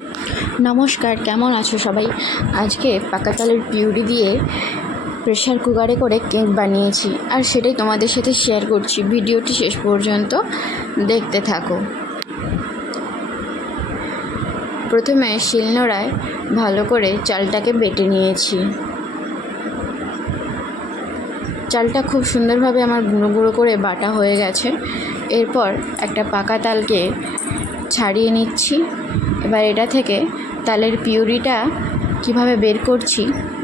নমস্কার, কেমন আছো সবাই? আজকে পাকা চালের পিউরি দিয়ে প্রেসার কুকারে করে কেক বানিয়েছি, আর সেটাই তোমাদের সাথে শেয়ার করছি। ভিডিওটি শেষ পর্যন্ত দেখতে থাকো। প্রথমে শিলনোড়ায় ভালো করে চালটাকে বেটে নিয়েছি। চালটা খুব সুন্দরভাবে আমার গুঁড়ো গুঁড়ো করে বাটা হয়ে গেছে। এরপর একটা পাকা তালকে ছাড়িয়ে নিচ্ছি। এবার এটা থেকে তালের পিউরিটা কিভাবে বের করছি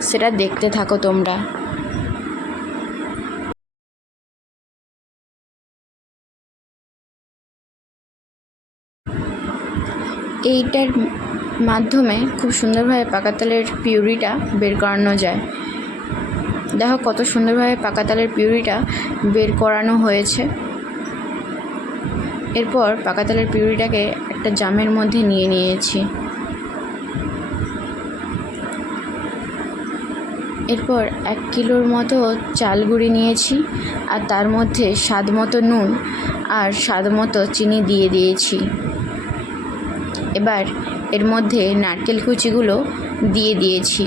সেটা দেখতে থাকো তোমরা। এইটার মাধ্যমে খুব সুন্দরভাবে পাকা তালের পিউরিটা বের করানো যায়। দেখো কত সুন্দরভাবে পাকা তালের পিউরিটা বের করানো হয়েছে। এরপর পাকা তালের পিউরিটাকে একটা জামের মধ্যে নিয়ে নিয়েছি। এরপর 1 কিলোর মতো চাল গুঁড়ি নিয়েছি, আর তার মধ্যে স্বাদ মতো নুন আর স্বাদ মতো চিনি দিয়ে দিয়েছি। এবার এর মধ্যে নারকেল কুচিগুলো দিয়ে দিয়েছি।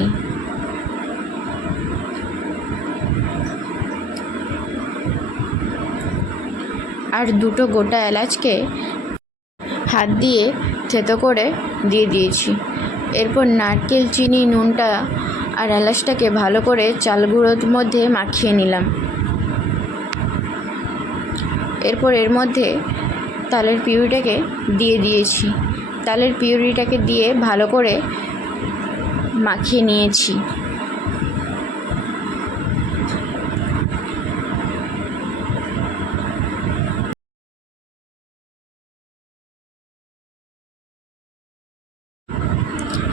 আর 2টো গোটা এলাচকে হাত দিয়ে থেতো করে দিয়ে দিয়েছি। এরপর নারকেল, চিনি, নুনটা আর এলাচটাকে ভালো করে চাল গুঁড়োর মধ্যে মাখিয়ে নিলাম। এরপর এর মধ্যে তালের পিউরিটাকে দিয়ে দিয়েছি। তালের পিউরিটাকে দিয়ে ভালো করে মাখিয়ে নিয়েছি।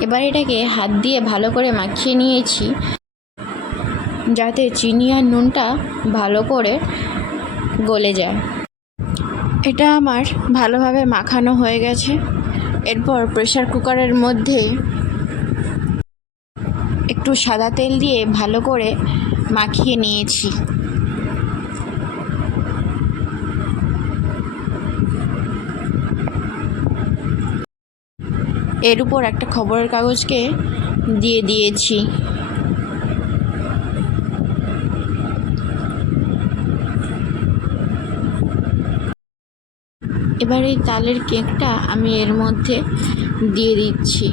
এবার এটাকে হাত দিয়ে ভালো করে মাখিয়ে নিয়েছি, যাতে চিনি আর নুনটা ভালো করে গলে যায়। এটা আমার ভালোভাবে মাখানো হয়ে গেছে। এরপর প্রেসার কুকারের মধ্যে একটু সাদা তেল দিয়ে ভালো করে মাখিয়ে নিয়েছি। এর উপর একটা খবরের কাগজকে দিয়ে দিয়েছি। এবার এই তালের কেকটা আমি এর মধ্যে দিয়ে দিচ্ছি।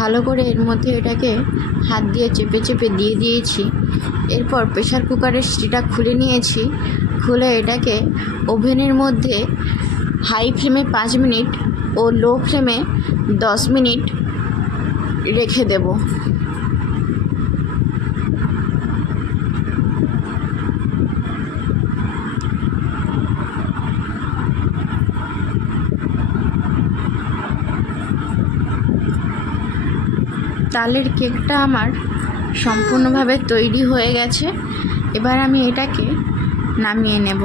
ভালো করে এর মধ্যে এটাকে হাত দিয়ে চেপে চেপে দিয়ে দিয়েছি। এরপর প্রেসার কুকারের সিটিটা খুলে নিয়েছি। খুলে এটাকে ওভেনের মধ্যে হাই ফ্লেমে 5 মিনিট ও লো ফ্লেমে 10 মিনিট রেখে দেব। তালের কেকটা আমার সম্পূর্ণভাবে তৈরি হয়ে গেছে। এবার আমি এটাকে নামিয়ে নেব।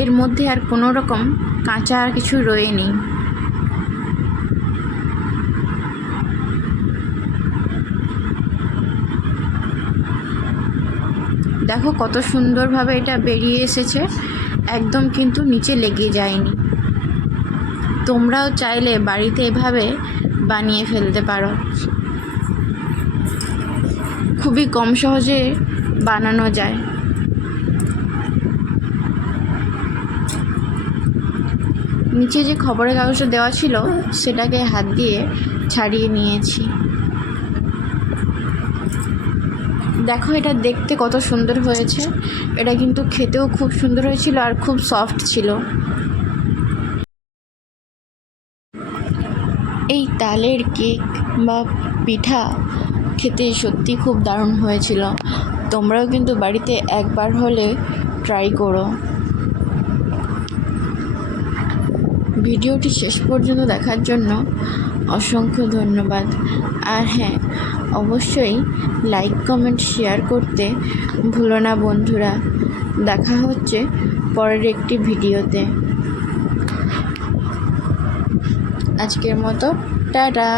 এর মধ্যে আর কোনো রকম কাঁচা আর কিছু রয়েনি। দেখো কত সুন্দরভাবে এটা বেরিয়ে এসেছে, একদম কিন্তু নিচে লেগে যায়নি। তোমরাও চাইলে বাড়িতে এভাবে বানিয়ে ফেলতে পারো। খুবই কম সহজে বানানো যায়। নিচে যে খবরের কাগজটা দেওয়া ছিল সেটাকে হাত দিয়ে ছাড়িয়ে নিয়েছি। দেখো এটা দেখতে কত সুন্দর হয়েছে। এটা কিন্তু খেতেও খুব সুন্দর হয়েছিল আর খুব সফট ছিল। এই তালের কেক বা পিঠা খেতে সত্যি খুব দারুণ হয়েছিল। তোমরাও কিন্তু বাড়িতে একবার হলে ট্রাই করো। ভিডিওটি শেষ পর্যন্ত দেখার জন্য অসংখ্য ধন্যবাদ। আর হ্যাঁ, অবশ্যই লাইক কমেন্ট শেয়ার করতে ভুলো না বন্ধুরা। দেখা হচ্ছে পরের একটি ভিডিওতে। আজকের মতো টাটা।